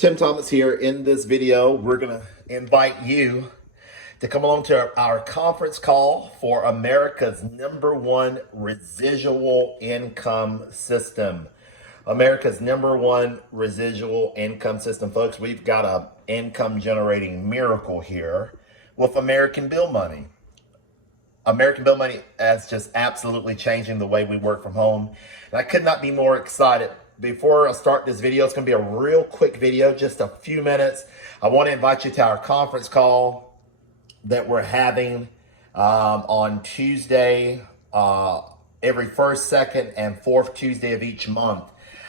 Tim Thomas here. In this video, we're going to invite you to come along to our conference call for America's #1 residual income system. America's #1 residual income system. Folks, we've got an income generating miracle here with American Bill Money. American Bill Money is just absolutely changing the way we work from home. And I could not be more excited. Before I start this video, it's going to be a real quick video, just a few minutes. I want to invite you to our conference call that we're having on Tuesday, every first, second, and fourth Tuesday of each month.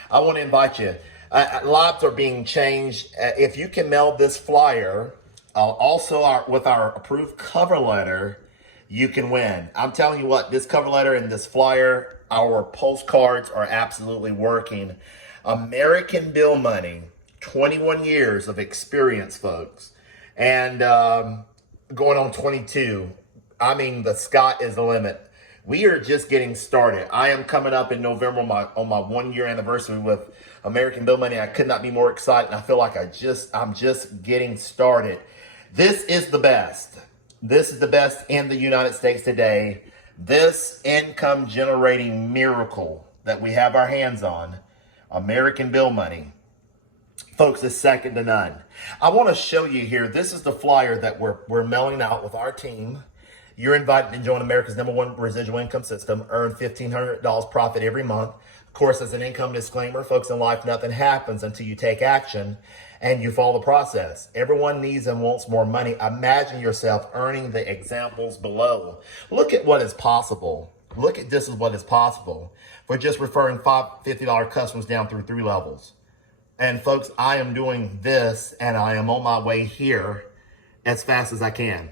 I want to invite you. Lives are being changed. If you can mail this flyer, also with our approved cover letter, you can win. I'm telling you what, this cover letter and this flyer, our postcards are absolutely working. American Bill Money, 21 years of experience, folks. And going on 22. I mean, the sky is the limit. We are just getting started. I am coming up in November on my 1-year anniversary with American Bill Money. I could not be more excited. And I feel like I'm just getting started. This is the best. This is the best in the United States today. This income generating miracle that we have our hands on, American Bill Money, folks, is second to none. I want to show you here. This is the flyer that we're mailing out with our team. You're invited to join America's #1 residual income system. Earn $1,500 profit every month. Of course, as an income disclaimer, folks, in life, nothing happens until you take action and you follow the process. Everyone needs and wants more money. Imagine yourself earning the examples below. Look at what is possible. Look at this is what is possible. We're just referring $50 customers down through 3 levels. And folks, I am doing this and I am on my way here as fast as I can.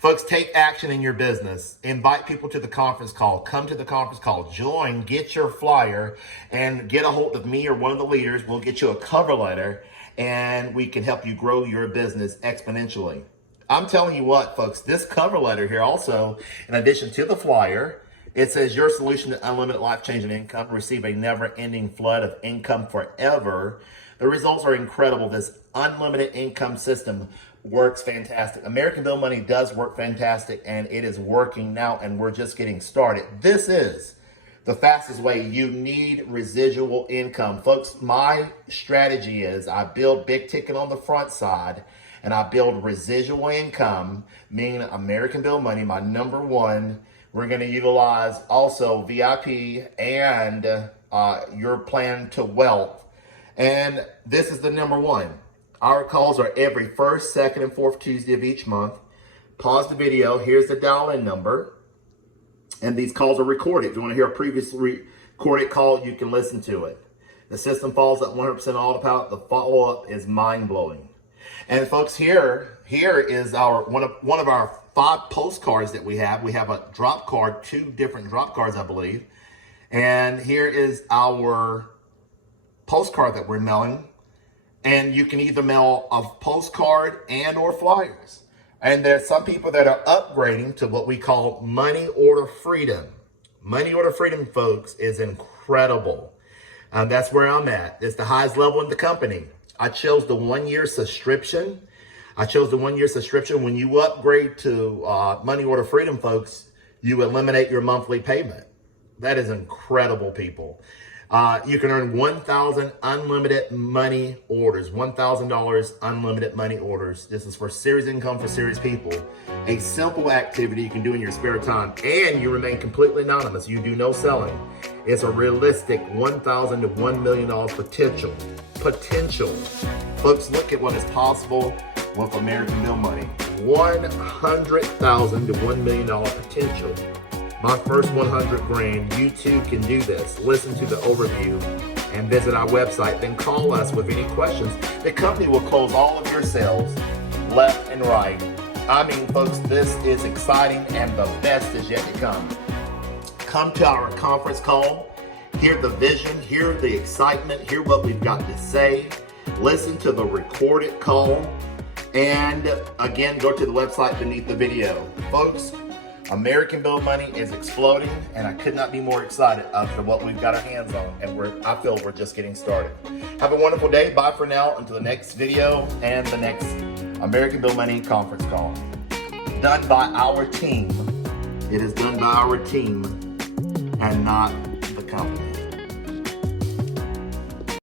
Folks, take action in your business. Invite people to the conference call. Come to the conference call. Join, get your flyer, and get a hold of me or one of the leaders. We'll get you a cover letter, and we can help you grow your business exponentially. I'm telling you what, folks, this cover letter here also, in addition to the flyer, it says your solution to unlimited life-changing income. Receive a never-ending flood of income forever. The results are incredible. This unlimited income system works fantastic. American Bill Money does work fantastic, and it is working now, and we're just getting started. This is the fastest way. You need residual income. Folks, my strategy is I build big ticket on the front side, and I build residual income, meaning American Bill Money, my #1. We're going to utilize also VIP and your plan to wealth. And this is the #1. Our calls are every first, second, and fourth Tuesday of each month. Pause the video. Here's the dial-in number. And these calls are recorded. If you want to hear a previously recorded call, you can listen to it. The system falls at 100% autopilot. The follow-up is mind-blowing. And folks, here is our one of our 5 postcards that we have. We have a drop card, 2 different drop cards, I believe. And here is our postcard that we're mailing. And you can either mail a postcard and or flyers. And there's some people that are upgrading to what we call money order freedom. Money order freedom, folks, is incredible. That's where I'm at. It's the highest level in the company. I chose the 1-year subscription. When you upgrade to money order freedom, folks, you eliminate your monthly payment. That is incredible, people. You can earn 1,000 unlimited money orders, $1,000 unlimited money orders. This is for serious income for serious people. A simple activity you can do in your spare time, and you remain completely anonymous. You do no selling. It's a realistic $1,000 to $1 million potential. Folks, look at what is possible with American Bill Money. $100,000 to $1 million potential. My first 100 grand, you too can do this. Listen to the overview and visit our website. Then call us with any questions. The company will close all of your sales left and right. I mean, folks, this is exciting and the best is yet to come. Come to our conference call. Hear the vision, hear the excitement, hear what we've got to say. Listen to the recorded call. And again, go to the website beneath the video. Folks, American bill money is exploding, and I could not be more excited after what we've got our hands on, and I feel we're just getting started. Have a wonderful day. Bye for now until the next video and the next American Bill Money conference call. Done by our team. It is done by our team and not the company.